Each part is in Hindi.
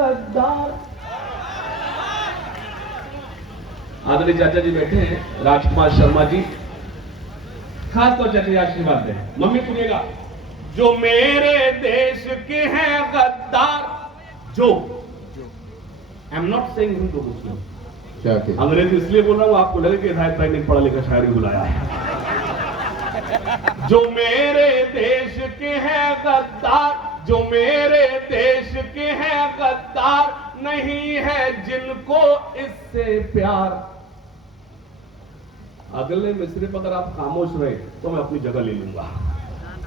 गद्दार। आदरणीय चाचा जी बैठे हैं, राजकुमार शर्मा जी, खास तौर चाचा जी आशीर्वाद दें। मम्मी सुनिएगा। जो मेरे देश के हैं गद्दार, जो I am not saying Hindu Muslim, क्या कहते? अंग्रेजी इसलिए बोल रहा हूं आपको लगे कि हिदायत भाई ने पढ़ा लिखा शायरी बुलाया है। जो मेरे देश के हैं गद्दार, जो मेरे देश के हैं गद्दार, नहीं है जिनको इससे प्यार। अगले मिसरे पर अगर आप खामोश रहे तो मैं अपनी जगह ले लूंगा।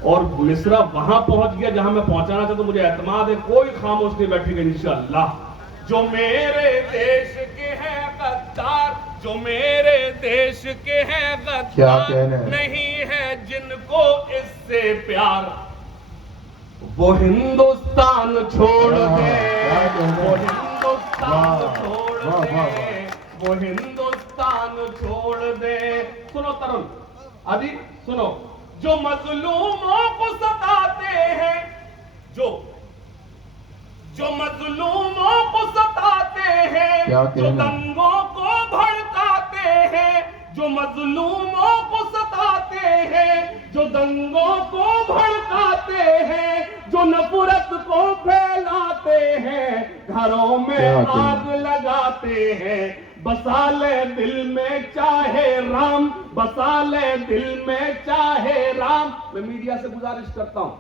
और मिसरा वहां पहुंच गया जहां मैं पहुंचाना चाहता, तो मुझे एतमाद है कोई खामोश नहीं बैठेगा इंशाअल्लाह। जो मेरे देश के हैं गद्दार, जो मेरे देश के हैं गद्दार, नहीं है जिनको इससे प्यार, वो हिंदुस्तान छोड़ दे, वो हिंदुस्तान छोड़ दे, वो हिंदुस्तान छोड़ दे। सुनो तरुण आदि सुनो। जो मजलूमों को सताते हैं, जो मजलूमों को सताते हैं, जो दंगों को भड़काते हैं, जो मजलूमों को सताते हैं, जो दंगों को भड़काते हैं, जो नफरत को फैलाते हैं, घरों में आग लगाते हैं, बसा ले दिल में चाहे राम, बसा ले दिल में चाहे राम। मैं मीडिया से गुजारिश करता हूं,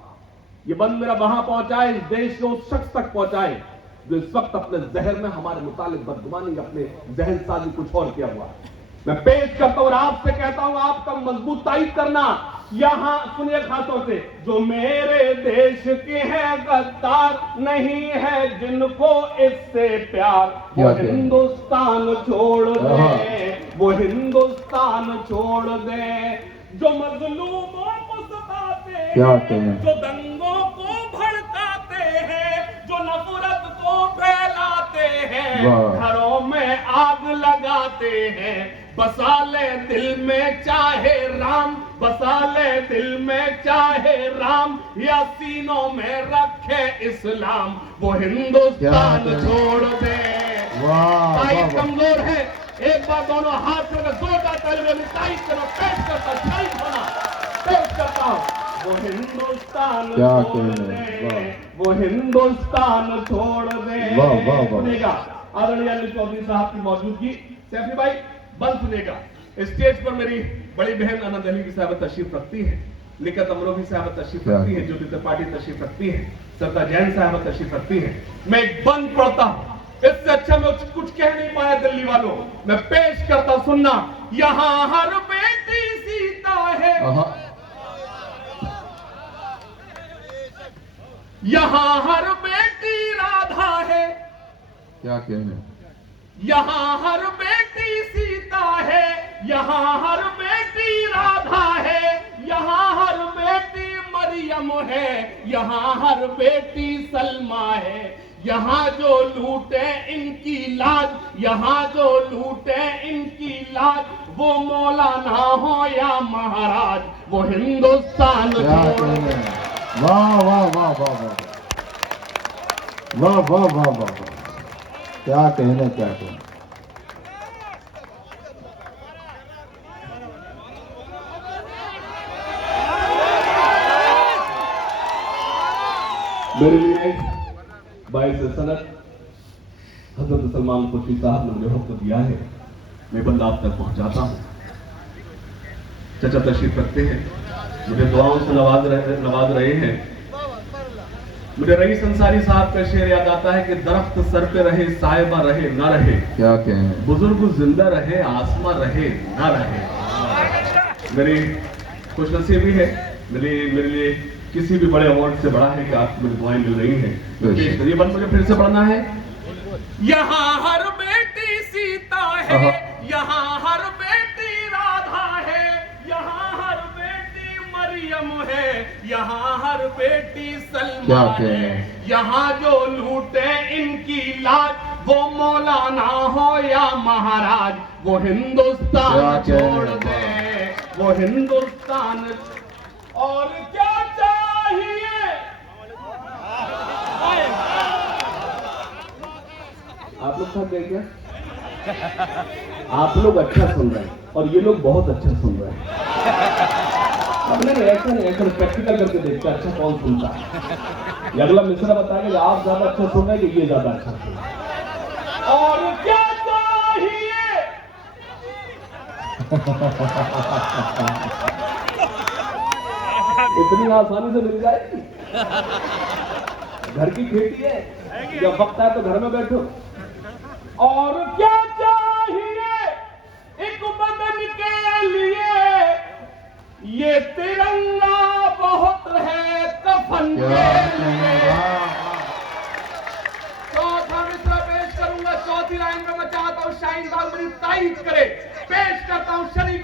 ये बंद मेरा वहां पहुंचाए, इस देश के उस शख्स तक पहुंचाए जो इस वक्त अपने जहर में हमारे मुतालिक बदगुमानी, अपने जहन साजी कुछ और किया हुआ है। मैं पेश करता हूं और आपसे कहता हूं, आपका मजबूत तायद करना। यहां सुनिए खासों से, जो मेरे देश के हैं गद्दार, नहीं है जिनको इससे प्यार, वो हिंदुस्तान छोड़ दे, वो हिंदुस्तान छोड़ दे। जो मजलूमों को सताते हैं, जो दंगों को भड़काते हैं, जो नफरत को फैलाते हैं, घरों में आग लगाते हैं, बसा ले दिल में चाहे राम, बसा ले दिल में चाहे राम, या सीनों में रखे इस्लाम, वो हिंदुस्तान छोड़ दे। तारीफ कमजोर है, एक बार दोनों हाथ में जोरदार तालिब में तारीफ करो, पेश करता शाहीद बना पेश करता हूं। वो हिंदुस्तान छोड़ दे, वो हिंदुस्तान छोड़ दे। सुनेगा आदरणीय अली चौधरी साहब की मौजूदगी। सैफी भाई बंद सुनेगा। स्टेज पर मेरी बड़ी बहन अना दहली की साहब तशरीफ रखती है, लिकत अमरोही साहब तशरीफ रखती है, ज्योति त्रिपाठी तशरीफ रखती है, सरदा जैन साहब तशरीफ रखती है। मैं एक बंद पढ़ता हूं, इससे अच्छा मैं कुछ कह नहीं पाया दिल्ली वालों। मैं पेश करता, सुनना। यहां हर बेटी सीता है, यहां हर बेटी राधा है, क्या कहने? यहां हर बेटी सीता है, यहां हर बेटी राधा है, यहां हर बेटी मरियम है, यहां हर बेटी सलमा है। यहां जो लूटे इनकी लाज, यहां जो लूटे इनकी लाज, वो मौलाना हो या महाराज, वो हिंदुस्तान छोड़ दे। वाह वाह वाह वाह वाह वाह वाह वाह वाह, क्या कहना, क्या कहना। मेरे लिए बाइस सनत हजरत सलमान खुर्शीद साहब ने मुझे हुक्म दिया है, मैं बंदा आप तक पहुंचाता हूं। चचा तशरीफ रखते हैं, मुझे दुआओं से नवाज रहे हैं। मुझे रईस अंसारी साहब का शेर याद आता है कि दरख्त सर पे रहे, साहिबा रहे ना रहे, क्या कहें, बुजुर्ग जिंदा रहे, आसमां रहे ना रहे। मेरी खुशनसीबी है, मेरे लिए किसी भी बड़े अवार्ड से बड़ा है कि आपको मेरी दुआएं मिल रही हैं। ये बंद मुझे फिर से पढ़ना है। यहाँ हर बेटी सीता है, यहाँ हर बेटी राधा है, यहाँ हर बेटी मरियम है, यहाँ हर बेटी सलमा है। यहाँ जो लूटे इनकी लाज, वो मौलाना हो या महाराज, वो हिंदुस्तान छोड़ दे, वो हिंदुस्तान। और क्या चाहिए, आप लोग थक गए क्या? आप लोग अच्छा सुन रहे हैं और ये लोग बहुत अच्छा सुन रहे हैं। अब नहीं ऐसा नहीं, ऐसा प्रैक्टिकल करके देखते हैं अच्छा कौन सुनता है। ये अगला मिश्रा बताएगा कि आप ज्यादा अच्छा सुन रहे हैं कि ये ज्यादा अच्छा सुन रहे हैं। और क्या चाहिए? इतनी आसानी से मिल जाएगी? घर की खेती है, जब वक्त आए तो घर में बैठो। और क्या चाहिए एक बदन के लिए? ये तिरंगा बहुत है कफन क्या के कहने, लिए। वाह, चौथा मिसरा पेश करूंगा, चौथी लाइन में मैं चाहता हूं शाहीन बाग मेरी तारीफ करे। पेश करता हूं शरीफ